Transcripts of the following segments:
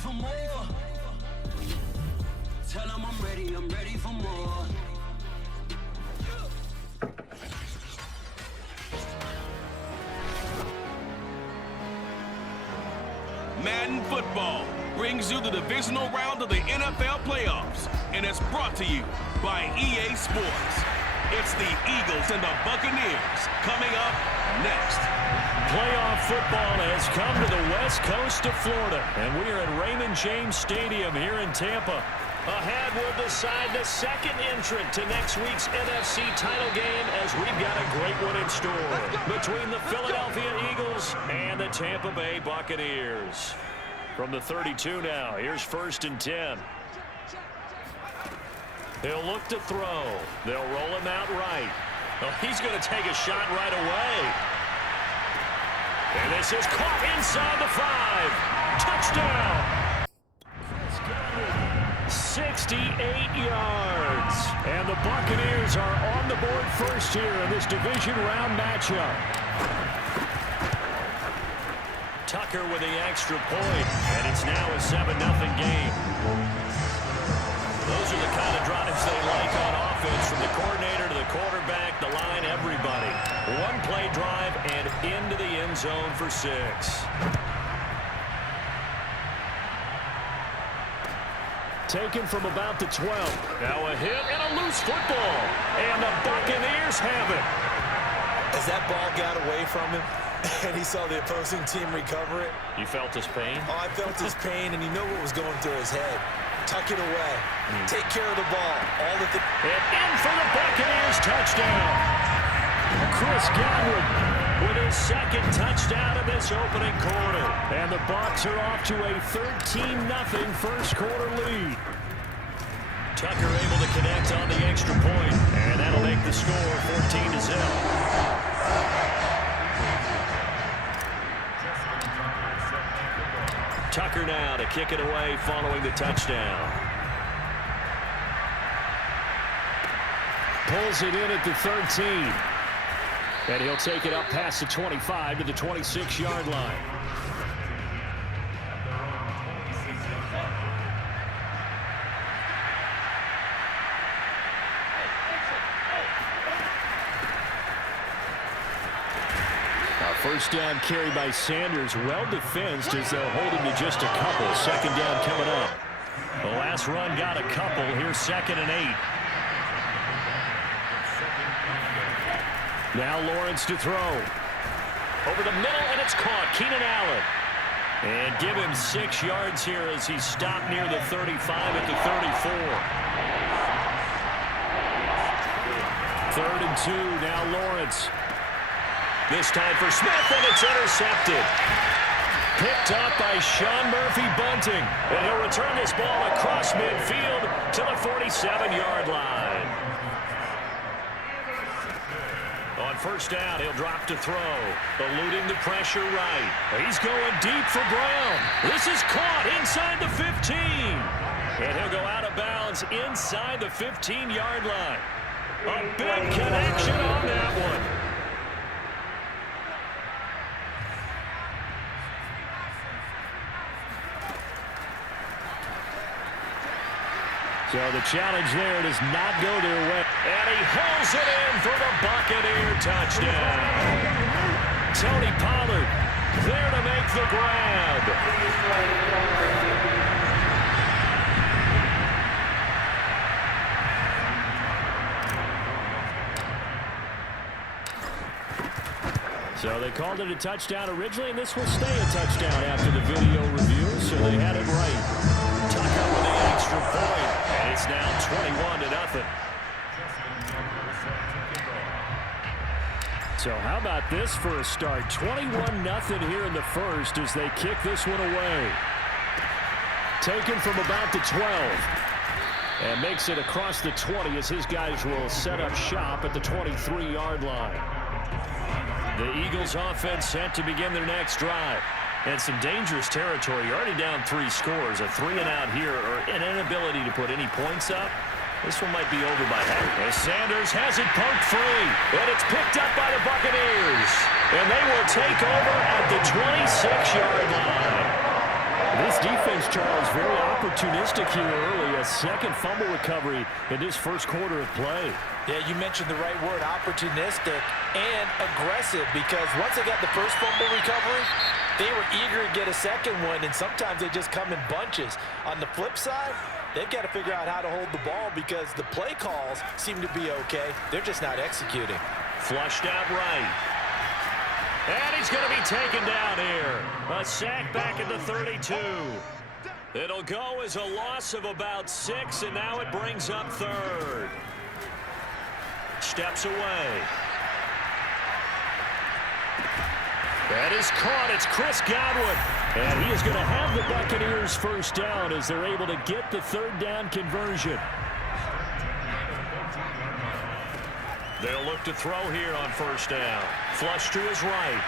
for more. Tell them I'm ready for more. Madden Football brings you the divisional round of the NFL playoffs, and it's brought to you by EA Sports. It's the Eagles and the Buccaneers coming up next. Playoff football has come to the west coast of Florida, and we are at Raymond James Stadium here in Tampa. Ahead, we'll decide the second entrant to next week's NFC title game, as we've got a great one in store between the Philadelphia Eagles and the Tampa Bay Buccaneers. From the 32 now, here's 1st and 10. He'll look to throw. They'll roll him out right. Oh, he's going to take a shot right away. And this is caught inside the 5. Touchdown. 68 yards. And the Buccaneers are on the board first here in this division round matchup. Tucker with the extra point, and it's now a 7-0 game. Those are the kind of drives they like on offense, from the coordinator to the quarterback, the line, everybody. One-play drive and into the end zone for 6. Taken from about the 12. Now a hit and a loose football. And the Buccaneers have it. As that ball got away from him and he saw the opposing team recover it. You felt his pain? Oh, I felt his pain, and you know what was going through his head. Tuck it away. Take care of the ball. And in for the Buccaneers touchdown. Chris Godwin with his second touchdown of this opening quarter. And the Bucs are off to a 13-0 first quarter lead. Tucker able to connect on the extra point, and that'll make the score 14-0. Tucker now to kick it away following the touchdown. Pulls it in at the 13. And he'll take it up past the 25 to the 26-yard line. First down carry by Sanders, well defensed as they'll hold him to just a couple. Second down coming up. The last run got a couple. Here's 2nd and 8. Now Lawrence to throw. Over the middle, and it's caught. Keenan Allen. And give him 6 yards here as he stopped near the 35 at the 34. 3rd and 2, now Lawrence. This time for Smith, and it's intercepted. Picked up by Sean Murphy-Bunting. And he'll return this ball across midfield to the 47-yard line. On first down, he'll drop to throw. Eluding the pressure right. He's going deep for Brown. This is caught inside the 15. And he'll go out of bounds inside the 15-yard line. A big connection on that one. So the challenge there does not go their way. And he hauls it in for the Buccaneer touchdown. Tony Pollard there to make the grab. So they called it a touchdown originally, and this will stay a touchdown after the video review, so they had it right. Tucker with the extra point. And it's now 21-0. So how about this for a start? 21-0 here in the first as they kick this one away. Taken from about the 12. And makes it across the 20 as his guys will set up shop at the 23-yard line. The Eagles offense set to begin their next drive. And some dangerous territory. You're already down 3 scores. A 3-and-out here, or an inability to put any points up. This one might be over by half. As Sanders has it poked free. And it's picked up by the Buccaneers. And they will take over at the 26-yard line. This defense Charles, very opportunistic here early. A second fumble recovery in this first quarter of play. Yeah, you mentioned the right word, opportunistic and aggressive, because once they got the first fumble recovery, they were eager to get a second one, and sometimes they just come in bunches. On the flip side, they've got to figure out how to hold the ball because the play calls seem to be okay. They're just not executing. Flushed out right. And he's going to be taken down here. A sack back at the 32. It'll go as a loss of about 6, and now it brings up third. Steps away. That is caught. It's Chris Godwin. And he is going to have the Buccaneers first down as they're able to get the third down conversion. They'll look to throw here on first down. Flush to his right.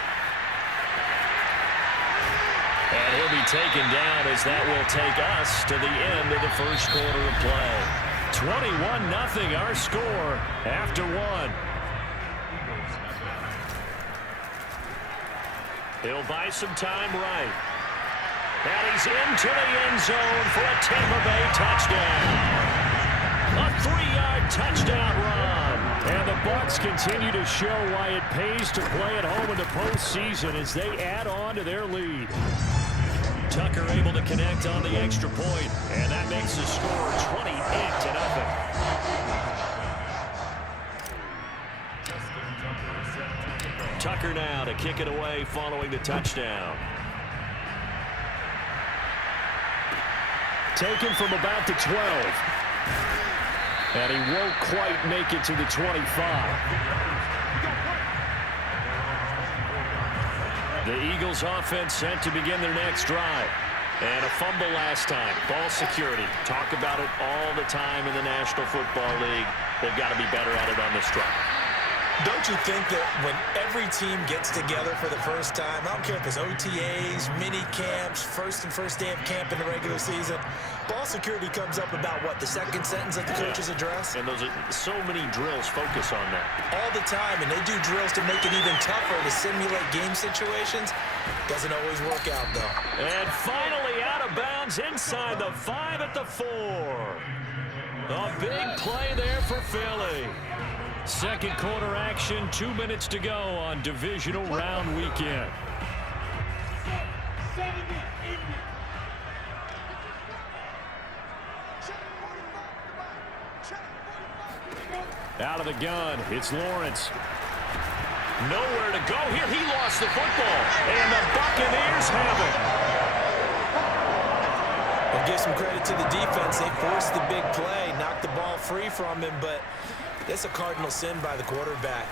And he'll be taken down as that will take us to the end of the first quarter of play. 21-0 our score after one. He'll buy some time right. And he's into the end zone for a Tampa Bay touchdown. A 3-yard touchdown run. And the Bucs continue to show why it pays to play at home in the postseason as they add on to their lead. Tucker able to connect on the extra point, and that makes the score 28-0. Tucker now to kick it away following the touchdown. Taken from about the 12. And he won't quite make it to the 25. The Eagles offense set to begin their next drive. And a fumble last time. Ball security. Talk about it all the time in the National Football League. They've got to be better at it on this drive. Don't you think that when every team gets together for the first time, I don't care if it's OTAs, mini camps, first day of camp in the regular season, ball security comes up about what, the second sentence of the coach's address? And those are so many drills focus on that. All the time, and they do drills to make it even tougher to simulate game situations. Doesn't always work out, though. And finally out of bounds inside the 5 at the 4. A big play there for Philly. Second quarter action, 2 minutes to go on divisional round weekend. Out of the gun, it's Lawrence. Nowhere to go here. He lost the football, and the Buccaneers have it. Well, give some credit to the defense. They forced the big play, knocked the ball free from him, but that's a cardinal sin by the quarterback.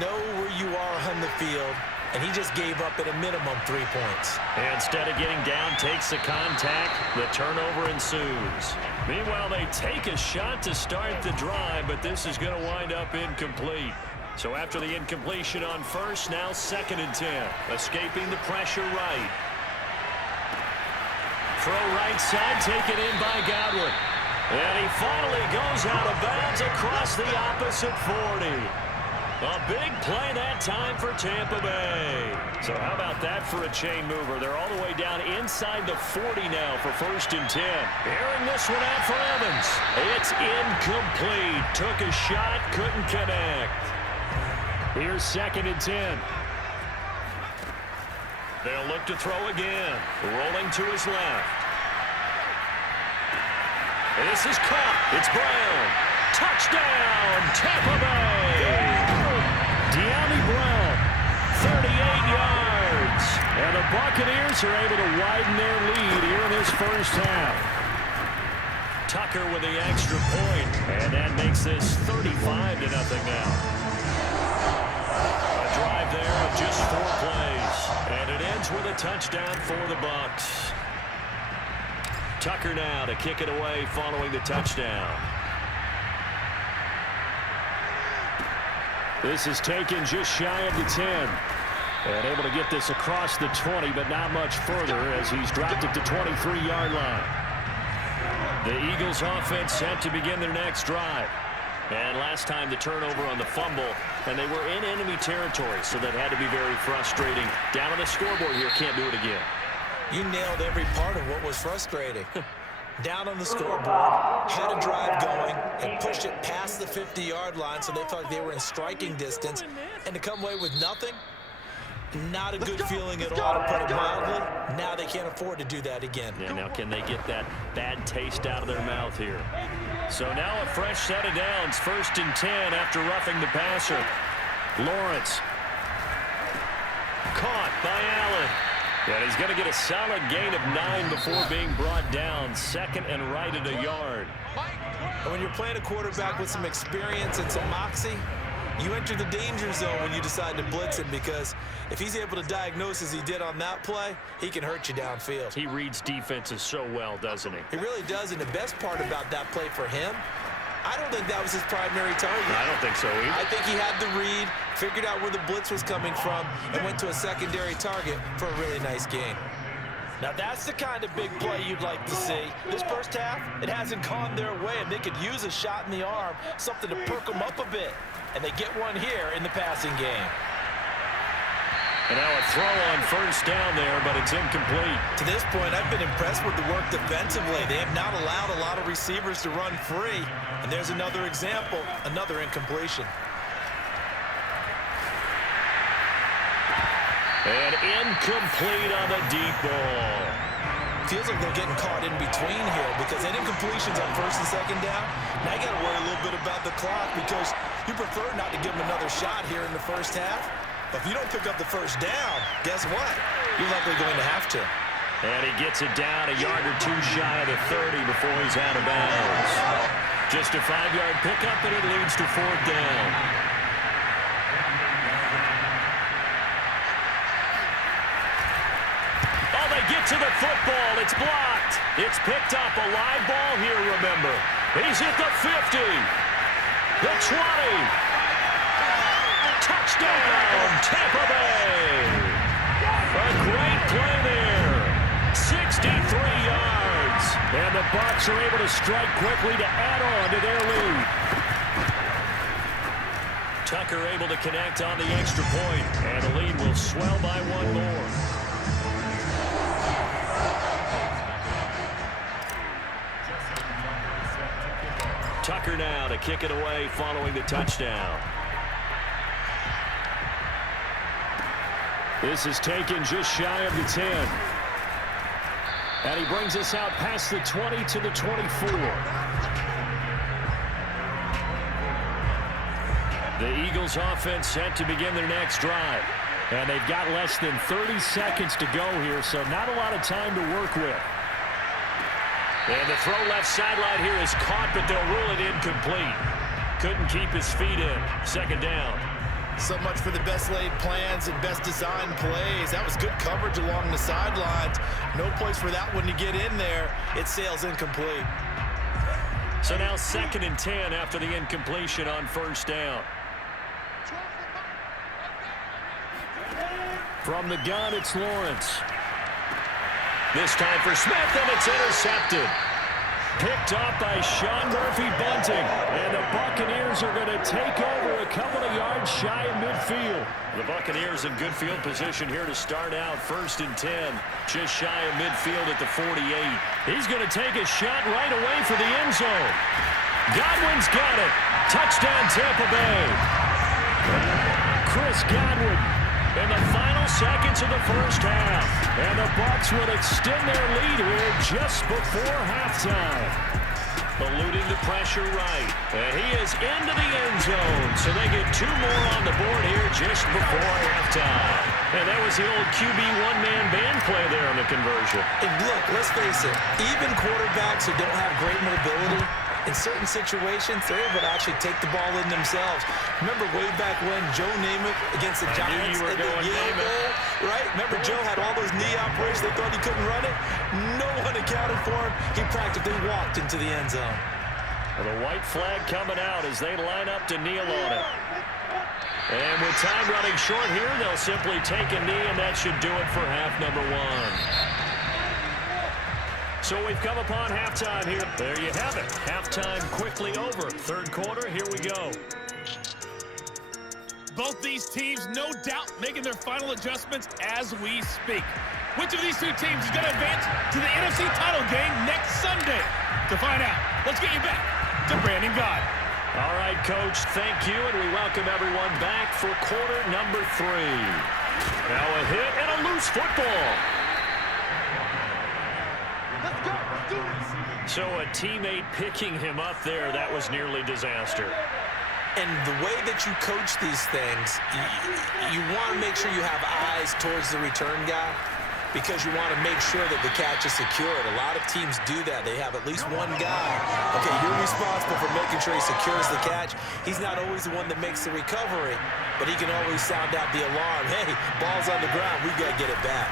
Know where you are on the field, and he just gave up at a minimum 3 points. Instead of getting down, takes the contact. The turnover ensues. Meanwhile, they take a shot to start the drive, but this is going to wind up incomplete. So after the incompletion on first, now 2nd and 10. Escaping the pressure right. Throw right side, taken in by Godwin. And he finally goes out of bounds across the opposite 40. A big play that time for Tampa Bay. So how about that for a chain mover? They're all the way down inside the 40 now for 1st and 10. Airing this one out for Evans. It's incomplete. Took a shot, couldn't connect. Here's 2nd and 10. They'll look to throw again. Rolling to his left. This is caught. It's Brown. Touchdown, Tampa Bay. De'Ami Brown, 38 yards. And the Buccaneers are able to widen their lead here in this first half. Tucker with the extra point, and that makes this 35-0 now. A drive there of just 4 plays, and it ends with a touchdown for the Bucs. Tucker now to kick it away following the touchdown. This is taken just shy of the 10. And able to get this across the 20, but not much further as he's dropped it to 23-yard line. The Eagles offense set to begin their next drive. And last time the turnover on the fumble, and they were in enemy territory, so that had to be very frustrating. Down on the scoreboard here, can't do it again. You nailed every part of what was frustrating. Down on the scoreboard, had a drive going, and pushed it past the 50-yard line so they felt like they were in striking distance, and to come away with nothing, not a good feeling at all, to put it mildly. Now they can't afford to do that again. Yeah, now can they get that bad taste out of their mouth here? So now a fresh set of downs, 1st and 10 after roughing the passer. Lawrence. Caught by Allen. And he's going to get a solid gain of 9 before being brought down. 2nd and right at a yard. And when you're playing a quarterback with some experience and some moxie, you enter the danger zone when you decide to blitz him, because if he's able to diagnose as he did on that play, he can hurt you downfield. He reads defenses so well, doesn't he? He really does, and the best part about that play for him, I don't think that was his primary target. I don't think so either. I think he had the read, figured out where the blitz was coming from, and went to a secondary target for a really nice gain. Now that's the kind of big play you'd like to see. This first half, it hasn't gone their way, and they could use a shot in the arm, something to perk them up a bit. And they get one here in the passing game. And now a throw on 1st down there, but it's incomplete. To this point, I've been impressed with the work defensively. They have not allowed a lot of receivers to run free. And there's another example, another incompletion. And incomplete on the deep ball. Feels like they're getting caught in between here, because that incompletion's on 1st and 2nd down. Now you got to worry a little bit about the clock, because you prefer not to give them another shot here in the first half. But if you don't pick up the 1st down, guess what? You're likely going to have to. And he gets it down a yard or 2 shy of the 30 before he's out of bounds. Just a 5-yard pickup, and it leads to 4th down. Get to the football. It's blocked. It's picked up. A live ball here, remember. He's at the 50. The 20. Touchdown, Tampa Bay. A great play there. 63 yards. And the Bucs are able to strike quickly to add on to their lead. Tucker able to connect on the extra point. And the lead will swell by 1 more. Tucker now to kick it away following the touchdown. This is taken just shy of the 10. And he brings us out past the 20 to the 24. The Eagles offense set to begin their next drive. And they've got less than 30 seconds to go here, so not a lot of time to work with. And the throw left sideline here is caught, but they'll rule it incomplete. Couldn't keep his feet in. 2nd down. So much for the best laid plans and best designed plays. That was good coverage along the sidelines. No place for that one to get in there. It sails incomplete. So now 2nd and 10 after the incompletion on 1st down. From the gun, it's Lawrence. This time for Smith, and it's intercepted. Picked off by Sean Murphy-Bunting. And the Buccaneers are going to take over a couple of yards shy of midfield. The Buccaneers in good field position here to start out. 1st and 10, just shy of midfield at the 48. He's going to take a shot right away for the end zone. Godwin's got it. Touchdown, Tampa Bay. Chris Godwin in the final seconds of the first half. And the Bucs will extend their lead here just before halftime. Eluding the pressure right. And he is into the end zone. So they get 2 more on the board here just before halftime. And that was the old QB one-man band play there on the conversion. And look, let's face it, even quarterbacks who don't have great mobility, in certain situations, they're able to actually take the ball in themselves. Remember way back when Joe Namath against the Giants at the Yale Bowl, right? Remember Joe had all those knee operations. They thought he couldn't run it. No one accounted for him. He practically walked into the end zone. Well, the white flag coming out as they line up to kneel on it. And with time running short here, they'll simply take a knee, and that should do it for half number 1. So we've come upon halftime here. There you have it. Halftime quickly over. 3rd quarter, here we go. Both these teams, no doubt, making their final adjustments as we speak. Which of these two teams is going to advance to the NFC title game next Sunday? To find out, let's get you back to Brandon Gaudin. All right, Coach, thank you, and we welcome everyone back for quarter number 3. Now a hit and a loose football. Let's go. Let's do this. So a teammate picking him up there, that was nearly disaster. And the way that you coach these things, you want to make sure you have eyes towards the return guy because you want to make sure that the catch is secured. A lot of teams do that. They have at least one guy. Okay, you're responsible for making sure he secures the catch. He's not always the one that makes the recovery, but he can always sound out the alarm. Hey, ball's on the ground. We got to get it back.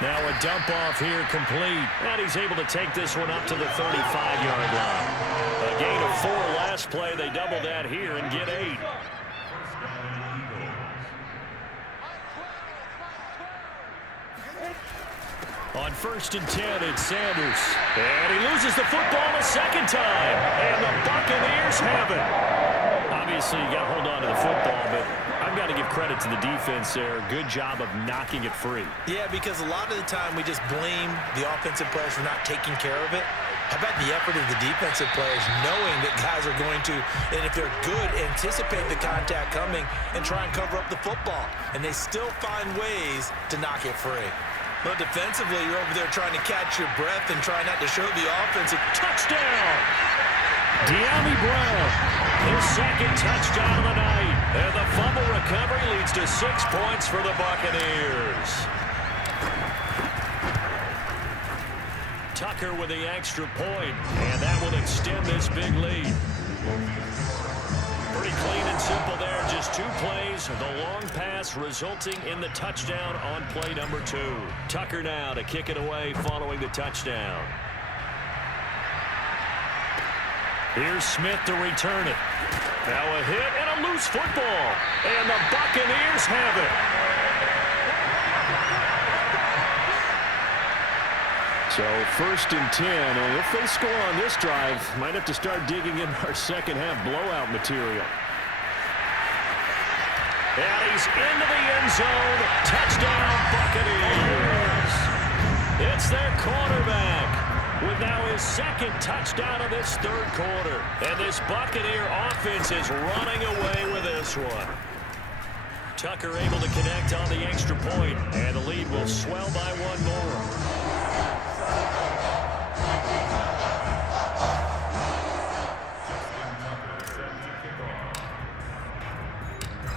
Now a dump off here complete. And he's able to take this one up to the 35-yard line. A gain of 4 last play. They double that here and get 8. On 1st and 10, it's Sanders. And he loses the football a second time. And the Buccaneers have it. Obviously, you got to hold on to the football, but I've got to give credit to the defense there. Good job of knocking it free. Yeah, because a lot of the time we just blame the offensive players for not taking care of it. How about the effort of the defensive players knowing that guys are going to, and if they're good, anticipate the contact coming and try and cover up the football. And they still find ways to knock it free. But defensively, you're over there trying to catch your breath and try not to show the offense. Touchdown! De'Ami Brown, his second touchdown of the night. And the fumble recovery leads to 6 points for the Buccaneers. Tucker with the extra point, and that will extend this big lead. Pretty clean and simple there. Just 2 plays. The long pass resulting in the touchdown on play number 2. Tucker now to kick it away following the touchdown. Here's Smith to return it. Now a hit and a loose football. And the Buccaneers have it. So 1st and 10, and if they score on this drive, might have to start digging in our second half blowout material. And he's into the end zone. Touchdown, Buccaneers. It's their quarterback with now his second touchdown of this 3rd quarter. And this Buccaneer offense is running away with this one. Tucker able to connect on the extra point, and the lead will swell by 1 more.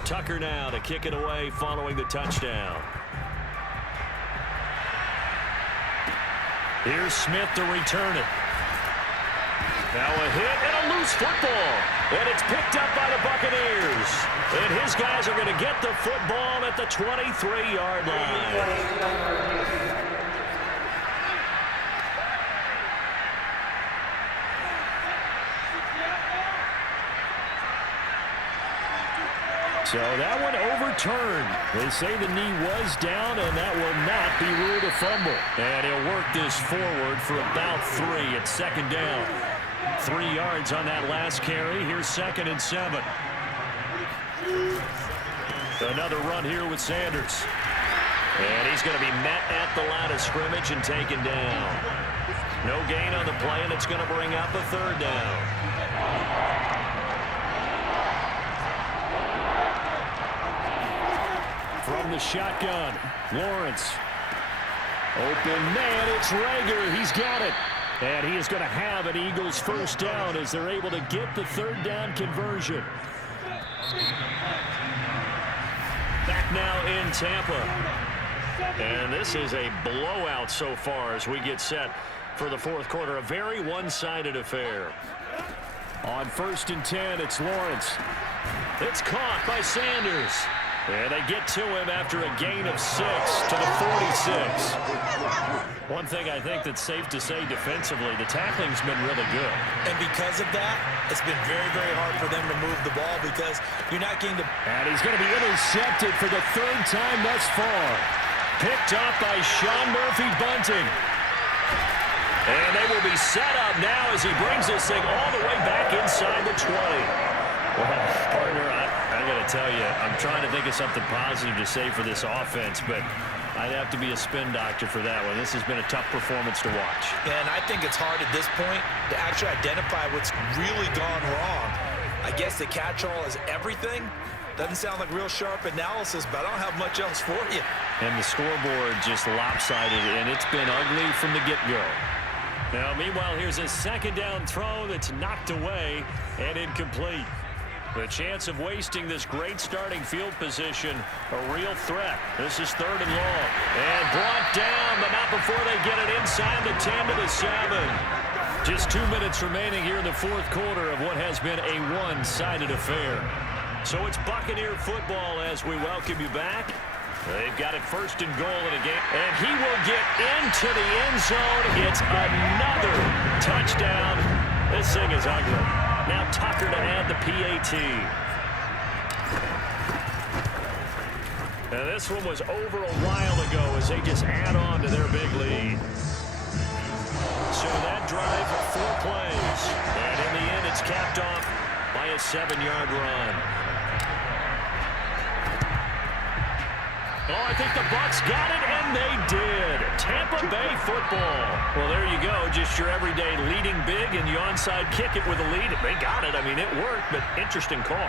Tucker now to kick it away following the touchdown. Here's Smith to return it. Now a hit and a loose football. And it's picked up by the Buccaneers. And his guys are going to get the football at the 23-yard line. So that one overturned. They say the knee was down, and that will not be ruled a fumble. And he'll work this forward for about 3 at 2nd down. 3 yards on that last carry. Here's 2nd and 7. Another run here with Sanders. And he's going to be met at the line of scrimmage and taken down. No gain on the play, and it's going to bring up a 3rd down. From the shotgun, Lawrence. Open man, it's Rager. He's got it. And he is going to have an Eagles 1st down as they're able to get the 3rd down conversion. Back now in Tampa. And this is a blowout so far as we get set for the 4th quarter. A very one-sided affair. On 1st and 10, it's Lawrence. It's caught by Sanders. And they get to him after a gain of 6 to the 46. One thing I think that's safe to say defensively, the tackling's been really good. And because of that, it's been very, very hard for them to move the ball because you're not getting the... And he's going to be intercepted for the 3rd time thus far. Picked up by Sean Murphy-Bunting. And they will be set up now as he brings this thing all the way back inside the 20. Well, partner, I got to tell you, I'm trying to think of something positive to say for this offense, but I'd have to be a spin doctor for that one. This has been a tough performance to watch. And I think it's hard at this point to actually identify what's really gone wrong. I guess the catch-all is everything. Doesn't sound like real sharp analysis, but I don't have much else for you. And the scoreboard just lopsided, and it's been ugly from the get-go. Now, meanwhile, here's a second down throw that's knocked away and incomplete. The chance of wasting this great starting field position, a real threat. This is 3rd and long. And brought down, but not before they get it inside the 10 to the 7. Just 2 minutes remaining here in the 4th quarter of what has been a one-sided affair. So it's Buccaneer football as we welcome you back. They've got it 1st and goal in a game. And he will get into the end zone. It's another touchdown. This thing is ugly. Now Tucker to add the PAT. Now this one was over a while ago as they just add on to their big lead. So that drive, 4 plays. And in the end, it's capped off by a 7-yard run. Oh, I think the Bucs got it, and they did. Tampa Bay football. Well, there you go. Just your everyday leading big, and you onside kick it with a lead. They got it. I mean, it worked, but interesting call.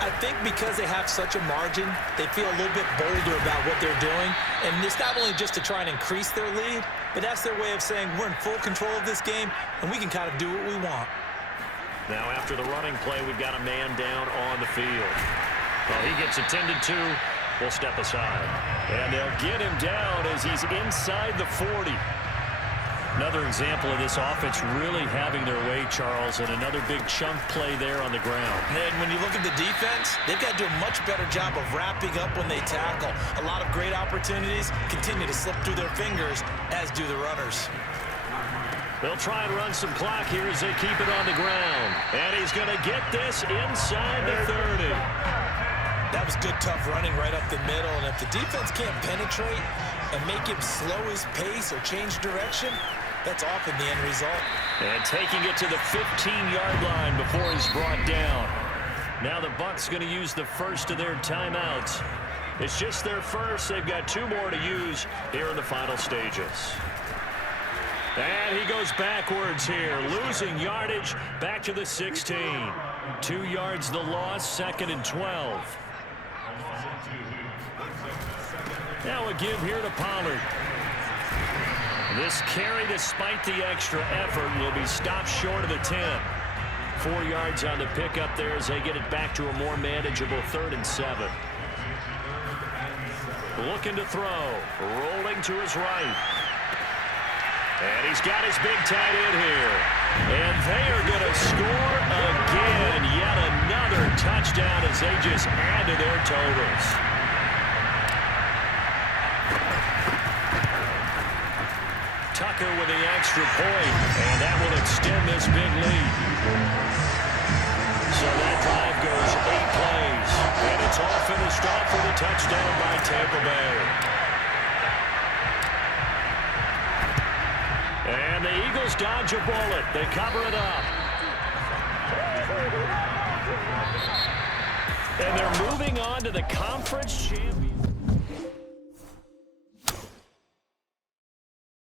I think because they have such a margin, they feel a little bit bolder about what they're doing. And it's not only just to try and increase their lead, but that's their way of saying we're in full control of this game, and we can kind of do what we want. Now, after the running play, we've got a man down on the field. Well, he gets attended to. We'll step aside. And they'll get him down as he's inside the 40. Another example of this offense really having their way, Charles, and another big chunk play there on the ground. And when you look at the defense, they've got to do a much better job of wrapping up when they tackle. A lot of great opportunities continue to slip through their fingers, as do the runners. They'll try and run some clock here as they keep it on the ground. And he's going to get this inside the 30. That was good, tough running right up the middle. And if the defense can't penetrate and make him slow his pace or change direction, that's often the end result. And taking it to the 15-yard line before he's brought down. Now the Bucs going to use the first of their timeouts. It's just their first. They've got 2 more to use here in the final stages. And he goes backwards here, losing yardage back to the 16. 2 yards the loss, 2nd and 12. Now a give here to Pollard. This carry, despite the extra effort, will be stopped short of the 10. 4 yards on the pickup there as they get it back to a more manageable 3rd and 7. Looking to throw, rolling to his right. And he's got his big tight end here. And they are going to score again. Yet another touchdown as they just add to their totals. Tucker with the extra point, and that will extend this big lead. So that drive goes 8 plays, and it's all finished off with a touchdown by Tampa Bay. And the Eagles dodge a bullet. They cover it up. And they're moving on to the conference championship.